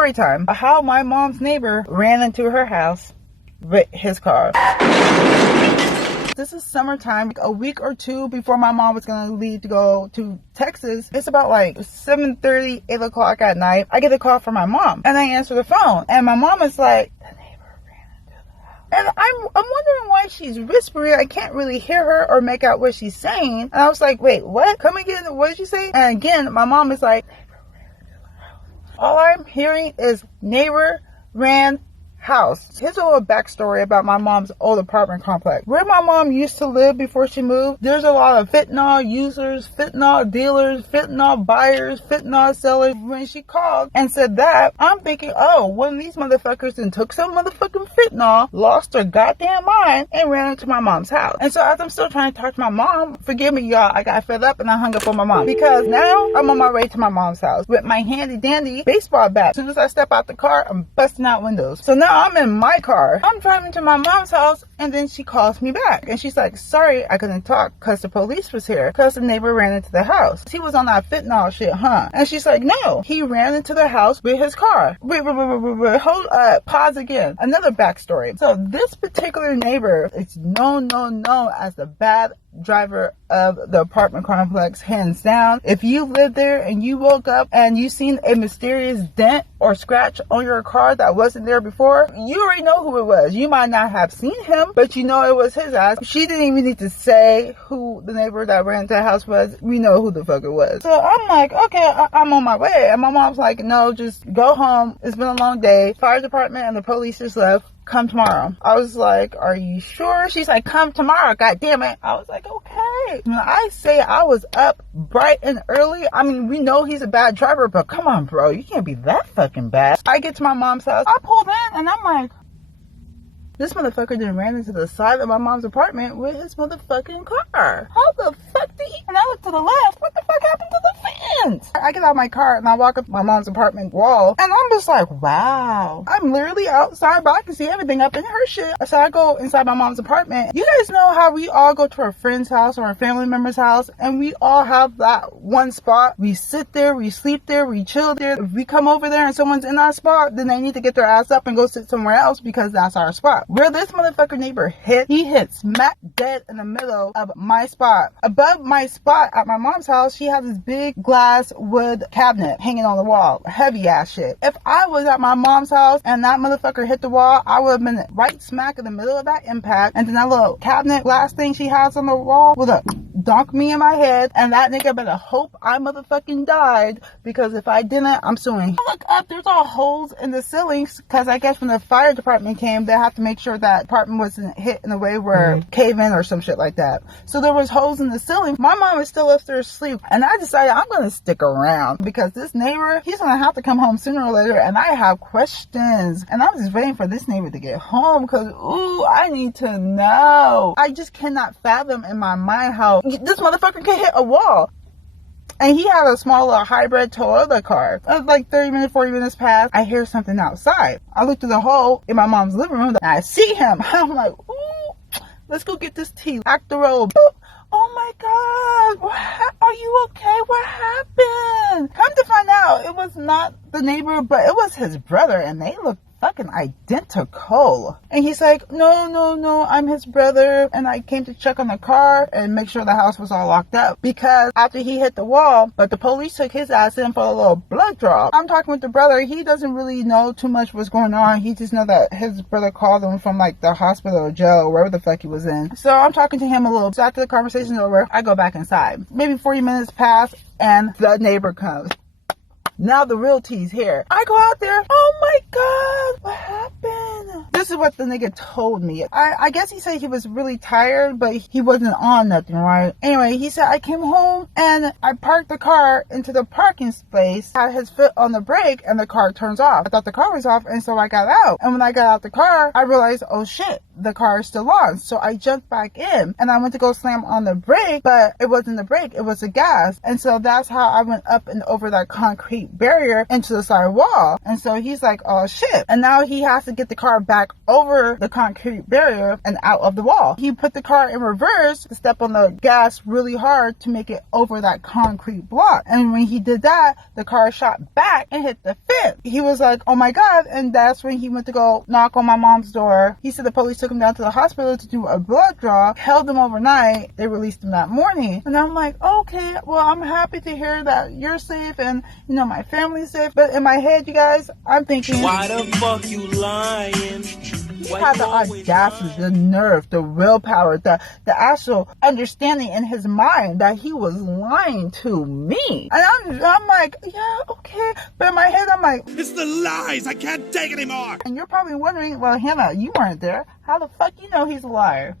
story time. How my mom's neighbor ran into her house with his car. This is summertime, a week or two before my mom was going to leave to go to Texas. It's about like 7:30, 8 o'clock at night. I get a call from my mom and I answer the phone. And my mom is like, the neighbor ran into the house. And I'm wondering why she's whispering. I can't really hear her or make out what she's saying. And I was like, wait, what? Come again? What did you say? And again, my mom is like, neighbor ran into the house. All I'm hearing is neighbor ran house. Here's a little backstory about my mom's old apartment complex. Where my mom used to live before she moved, there's a lot of fentanyl users, fentanyl dealers, fentanyl buyers, fentanyl sellers. When she called and said that, I'm thinking, oh, one of these motherfuckers and took some motherfucking fentanyl, lost their goddamn mind, and ran into my mom's house. And so as I'm still trying to talk to my mom, forgive me y'all, I got fed up and I hung up on my mom. Because now I'm on my way to my mom's house with my handy dandy baseball bat. As soon as I step out the car, I'm busting out windows. So now I'm in my car. I'm driving to my mom's house and then she calls me back. And she's like, sorry, I couldn't talk because the police was here because the neighbor ran into the house. He was on that fentanyl shit, huh? And she's like, no, he ran into the house with his car. Wait, hold up. Pause again. Another backstory. So this particular neighbor is known as the bad driver of the apartment complex, hands down. If you lived there and you woke up and you seen a mysterious dent or scratch on your car that wasn't there before, you already know who it was. You might not have seen him, but you know it was his ass. She didn't even need to say who the neighbor that ran to the house was. We know who the fuck it was. So I'm like, okay, I'm on my way. And my mom's like, no, just go home. It's been a long day. Fire department and the police just left. Come tomorrow. I was like, are you sure? She's like, come tomorrow. God damn it. I was like, okay. When I say I was up bright and early, I mean, we know he's a bad driver, but come on, bro. You can't be that fucking bad. I get to my mom's house. I pulled in and I'm like, this motherfucker then ran into the side of my mom's apartment with his motherfucking car. How the fuck did he? And I look to the left. What the fuck happened to the fence? I get out of my car and I walk up my mom's apartment wall. And I'm just like, wow. I'm literally outside, but I can see everything up in her shit. So I go inside my mom's apartment. You guys know how we all go to a friend's house or a family member's house and we all have that one spot. We sit there, we sleep there, we chill there. If we come over there and someone's in our spot, then they need to get their ass up and go sit somewhere else because that's our spot. Where this motherfucker neighbor hit, he hit smack dead in the middle of my spot. Above my spot at my mom's house, she has this big glass wood cabinet hanging on the wall. Heavy ass shit. If I was at my mom's house and that motherfucker hit the wall, I would have been right smack in the middle of that impact. And then that little cabinet glass thing she has on the wall would have donked me in my head. And that nigga better hope I motherfucking died, because if I didn't, I'm suing. I look up, there's all holes in the ceilings because I guess when the fire department came, they have to make sure that apartment wasn't hit in a way where cave in or some shit like that. So there was holes in the ceiling. My mom was still upstairs asleep and I decided I'm gonna stick around because this neighbor, he's gonna have to come home sooner or later and I have questions. And I'm just waiting for this neighbor to get home because, ooh, I need to know. I just cannot fathom in my mind how this motherfucker can hit a wall. And he had a small little hybrid Toyota car. It was like 30 minutes, 40 minutes past. I hear something outside. I look through the hole in my mom's living room and I see him. I'm like, ooh, let's go get this tea. Act the roll. Boop. Oh my God. Are you okay? What happened? Come to find out, it was not the neighbor, but it was his brother. And they looked fucking identical. And he's like, no, I'm his brother and I came to check on the car and make sure the house was all locked up, because after he hit the wall, but the police took his ass in for a little blood draw. I'm talking with the brother. He doesn't really know too much what's going on. He just know that his brother called him from like the hospital or jail or wherever the fuck he was in. So I'm talking to him a little. So after the conversation's over, I go back inside. Maybe 40 minutes pass and the neighbor comes. Now the real tea's here. I go out there. Oh my God, what happened? This is what the nigga told me. I guess he said he was really tired, but he wasn't on nothing, right? Anyway, he said, I came home and I parked the car into the parking space, had his foot on the brake, and the car turns off. I thought the car was off, and so I got out. And when I got out the car, I realized, oh shit, the car is still on. So I jumped back in and I went to go slam on the brake, but it wasn't the brake, it was the gas. And so that's how I went up and over that concrete barrier into the side wall. And so he's like, oh shit. And now he has to get the car back over the concrete barrier and out of the wall. He put the car in reverse to step on the gas really hard to make it over that concrete block. And when he did that, the car shot back and hit the fence. He was like, oh my God. And that's when he went to go knock on my mom's door. He said the police took him down to the hospital to do a blood draw, held him overnight. They released him that morning. And I'm like, okay, well, I'm happy to hear that you're safe and, you know, my family's safe. But in my head, you guys, I'm thinking, why the fuck you lying? He had the audacity, the nerve, the willpower, the actual understanding in his mind that he was lying to me. And I'm like, yeah, okay. But in my head, I'm like, it's the lies. I can't take anymore. And you're probably wondering, well, Hannah, you weren't there. How the fuck you know he's a liar?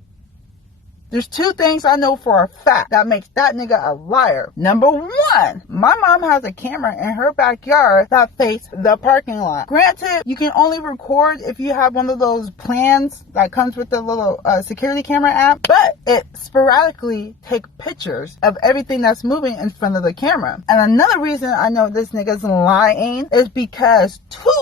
There's two things I know for a fact that makes that nigga a liar. Number one, my mom has a camera in her backyard that faces the parking lot. Granted, you can only record if you have one of those plans that comes with the little security camera app, but it sporadically takes pictures of everything that's moving in front of the camera. And another reason I know this nigga's lying is because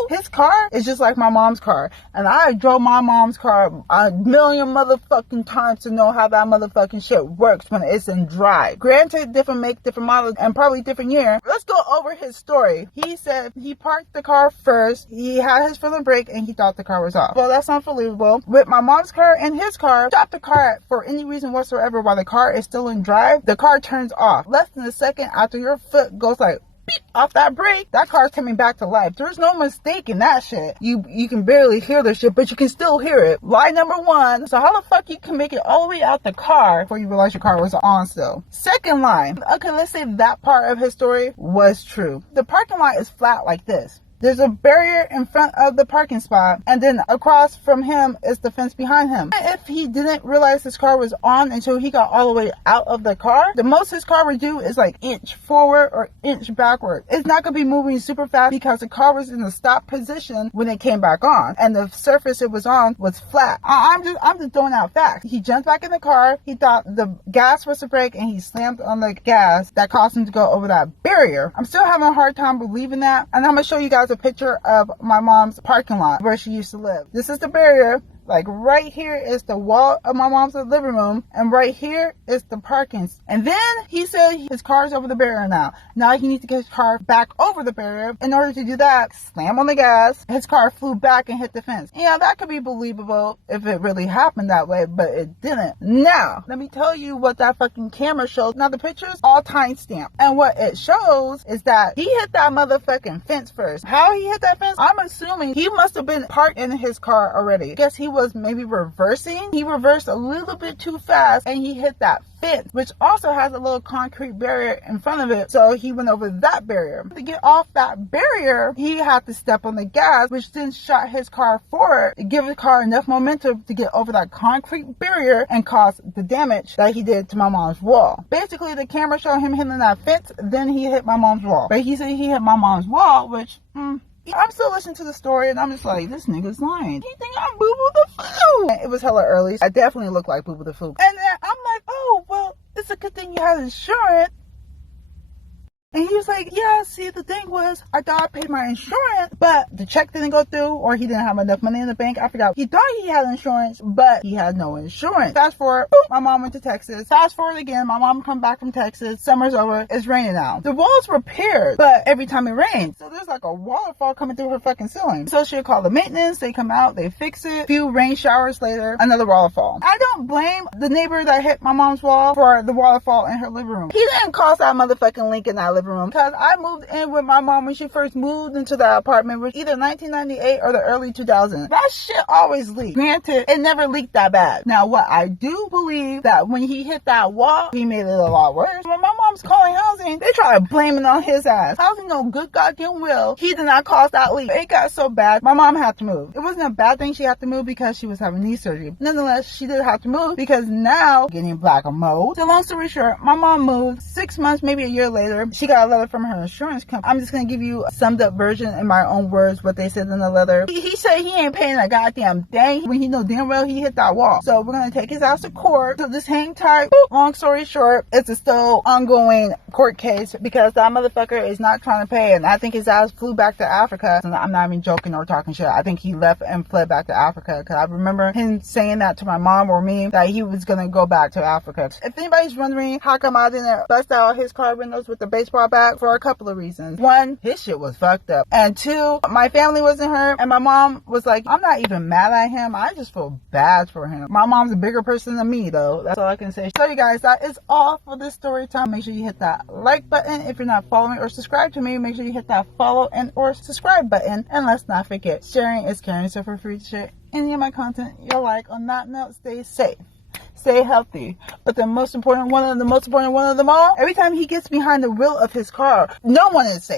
his car is just like my mom's car. And I drove my mom's car a million motherfucking times to know how that motherfucking shit works when it's in drive. Granted, different make, different model, and probably different year. Let's go over his story. He said he parked the car first, he had his foot on brake, and he thought the car was off. Well, that's unbelievable. With my mom's car and his car, stop the car for any reason whatsoever while the car is still in drive, the car turns off. Less than a second after your foot goes like beep off that brake, that car's coming back to life. There's no mistake in that shit. You can barely hear the shit, but you can still hear it. Lie number one. So how the fuck you can make it all the way out the car before you realize your car was on still? Second line. Okay, let's say that part of his story was true. The parking lot is flat like this. There's a barrier in front of the parking spot, and then across from him is the fence behind him. If he didn't realize his car was on until he got all the way out of the car, the most his car would do is like inch forward or inch backward. It's not going to be moving super fast because the car was in the stop position when it came back on, and the surface it was on was flat. I'm just throwing out facts. He jumped back in the car. He thought the gas was the brake, and he slammed on the gas that caused him to go over that barrier. I'm still having a hard time believing that, and I'm going to show you guys a picture of my mom's parking lot where she used to live. This is the barrier. Like right here is the wall of my mom's living room, and right here is the parking. And then he said his car's over the barrier now. Now he needs to get his car back over the barrier. In order to do that, slam on the gas. His car flew back and hit the fence. Yeah, that could be believable if it really happened that way, but it didn't. Now, let me tell you what that fucking camera shows. Now the picture's all time stamped, and what it shows is that he hit that motherfucking fence first. How he hit that fence? I'm assuming he must have been parked in his car already. Guess he was maybe reversing. He reversed a little bit too fast and he hit that fence, which also has a little concrete barrier in front of it. So he went over that barrier. To get off that barrier, he had to step on the gas, which then shot his car forward to give the car enough momentum to get over that concrete barrier and cause the damage that he did to my mom's wall. Basically, the camera showed him hitting that fence, then he hit my mom's wall. But he said he hit my mom's wall, which, I'm still listening to the story and I'm just like, this nigga's lying. He think I'm Boo Boo the Fool. It was hella early. I definitely look like Boo Boo the Fool. And then I'm like, oh, well, it's a good thing you had insurance. And he was like, yeah, see, the thing was, I thought I paid my insurance, but the check didn't go through, or he didn't have enough money in the bank. I forgot. He thought he had insurance, but he had no insurance. Fast forward, boop, my mom went to Texas. Fast forward again, my mom come back from Texas. Summer's over. It's raining now. The wall's repaired, but every time it rains, so there's like a waterfall coming through her fucking ceiling. So she'll call the maintenance. They come out, they fix it. A few rain showers later, another waterfall. I don't blame the neighbor that hit my mom's wall for the waterfall in her living room. He didn't cause that motherfucking leak in that living room, because I moved in with my mom when she first moved into that apartment, which either 1998 or the early 2000s. That shit always leaked. Granted, it never leaked that bad. Now, what I do believe that when he hit that wall, he made it a lot worse. When my mom's calling housing, they try to blame it on his ass. Housing no good goddamn will. He did not cause that leak. It got so bad, my mom had to move. It wasn't a bad thing she had to move because she was having knee surgery. Nonetheless, she did have to move because now, getting black mold. So long story short, my mom moved 6 months, maybe a year later. She got a letter from her insurance company. I'm just going to give you a summed up version in my own words what they said in the letter. He said he ain't paying a goddamn thing when he know damn well he hit that wall. So we're going to take his ass to court. So just hang tight. Long story short, it's a still ongoing court case because that motherfucker is not trying to pay. And I think his ass flew back to Africa. And I'm not even joking or talking shit. I think he left and fled back to Africa because I remember him saying that to my mom or me that he was going to go back to Africa. If anybody's wondering how come I didn't bust out his car windows with the baseball bat, for a couple of reasons. One, his shit was fucked up. And two, my family wasn't hurt. And my mom was like, I'm not even mad at him. I just feel bad for him. My mom's a bigger person than me though. That's all I can say. So you guys, that is all for this story time. Make sure you hit that like button. If you're not following or subscribed to me, make sure you hit that follow and or subscribe button. And let's not forget, sharing is caring. So for free to share any of my content you like. On that note, stay safe. Stay healthy. But the most important one of them all, every time he gets behind the wheel of his car, no one is safe.